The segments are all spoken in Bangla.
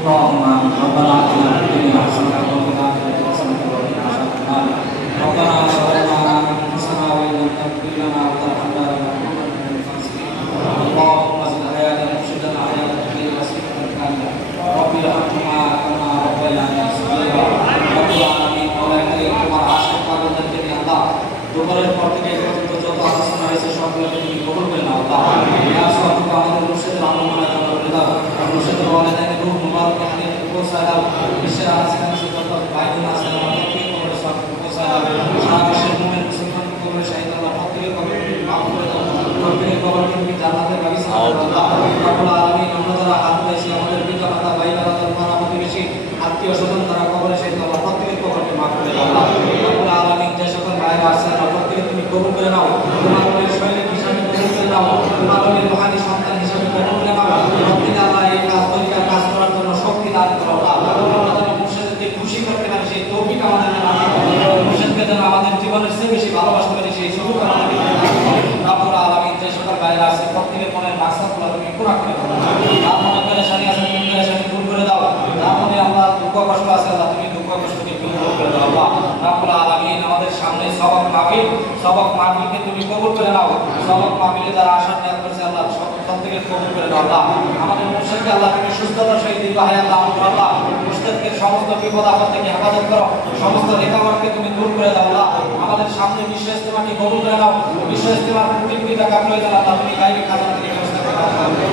اللهم ربنا آتنا في الدنيا حسنة وفي الآخرة حسنة وقنا عذاب النار ربنا ظلمنا أنفسنا وإن لم تغفر لنا وترحمنا لنكونن من الخاسرين اللهم زد حياة مرشدنا حياة خير وسيلة كاملة رب ارحمهما كما ربياني صغيرا رب العالمين مولاي كريم তোমার আশীর্বাদ পাগলদেরকে নিয়ে আল্লাহ দুপুরের পর থেকে পর্যন্ত যত আলোচনা হয়েছে সবগুলোকে তুমি কবুল করে নাও আল্লাহ ইয়া সাহেব আমাদের মুর্শিদের আমলনা জানা করে দাও মুর্শিদের ওয়ালিদাইনের রূহ মুবারক হাদিয়া পৌঁছায় দাও বিশ্বের আজকাল যত ভাই বোন আছে আমাদেরকে কবরে সব পৌঁছায় দাও সারা বিশ্বের মুমিন মুসলমানকে কবরে শাহিদ আল্লাহ প্রত্যেকের কবরে মাফ করে দাও প্রত্যেকের কবরকে তুমি জান্নাতের বাগিচা করে দাও আল্লাহ রব্বুল আলামিন আমরা যারা হাত উঠাইছি আমাদের পিতা মাতা ভাই বোনেরা পাড়া প্রতিবেশী আত্মীয় স্বজন তারা কবরে শাহিদ আল্লাহ প্রত্যেকের কবরকে মাফ করে দাও আল্লাহ রব্বুল আলামিন যে সকল ভাইরা আছেন প্রত্যেকে তুমি কবুল করে নাও তোমার ওলির শৈলী হিসাবে কবুল করে নাও তোমার ওলির রূহানি সন্তান হিসাবে কবুল করে নাও প্রত্যেকে আল্লাহ এই কাজ তরিকার কাজ করার জন্য শক্তি দান করো আল্লাহ আমরা যেন মুর্শিদকে খুশি করতে পারি সেই তৌফিক আমাদের দান করো মুর্শিদকে যেন আমাদের জীবনের চেয়ে বেশি ভালোবাসতে পারি সেই সুযোগ আমাদের রব্বুল আলামিন যে সকল ভাইরা আছে প্রত্যেকের মনের মাকসাদগুলো তুমি পুরা করে দাও তার মনে পেরেশানি আছে তুমি পেরেশানি দূর করে দাও তার মনে আমরা দুঃখ কষ্ট আছে আল্লাহ তুমি দুঃখ কষ্টকে দূর করে দাও আল্লাহ রব্বুল আলামিন আমাদের সামনে সবক মাহফিলকে তুমি কবুল করে নাও সবক মাহফিলে যারা আশা নিয়াত করেছে আল্লাহ প্রত্যেকের কবুল করে নাও আল্লাহ আমাদের মুর্শিদকে আল্লাহ তুমি সুস্থতার সহিত দীর্ঘ হায়াত দান করো আল্লাহ মুর্শিদকে সমস্ত বিপদ আপদ থেকে হেফাজত করো সমস্ত রেখাওয়াটকে তুমি দূর করে দাও আল্লাহ আমাদের সামনে বিশ্ব ইজতেমাকে কবুল করে নাও বিশ্ব ইজতেমার কোটি টাকা প্রয়োজন আল্লাহ তুমি গায়বী খাজানা থেকে ব্যবস্থা করে দাও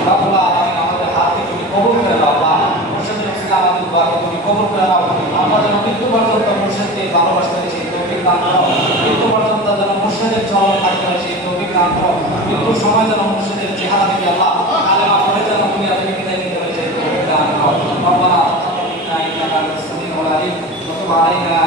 রব্বুল আলামিন আমাদের হাতকে তুমি কবুল করে দাও আল্লাহ মুর্শিদের উসিলা আমাদের দোয়াকে তুমি কবুল করে নাও আমরা যেন মৃত্যু পর্যন্ত মুর্শিদকে ভালোবাসতে পারি সেই তৌফিক দান করো মৃত্যু পর্যন্ত যেন মুর্শিদের চরণ থাকতে পারি সেই তৌফিক দান করো মৃত্যুর সময় যেন মুর্শিদের চেহারা দেখে আল্লাহ কালেমা পড়ে যেন দুনিয়া থেকে বিদায় নিতে পারি সেই তৌফিক দান করো রব্বানা তাকাব্বাল মিন্না ইন্নাকা আনতাস সামিউল আলিম ওয়া তুব আলাইনা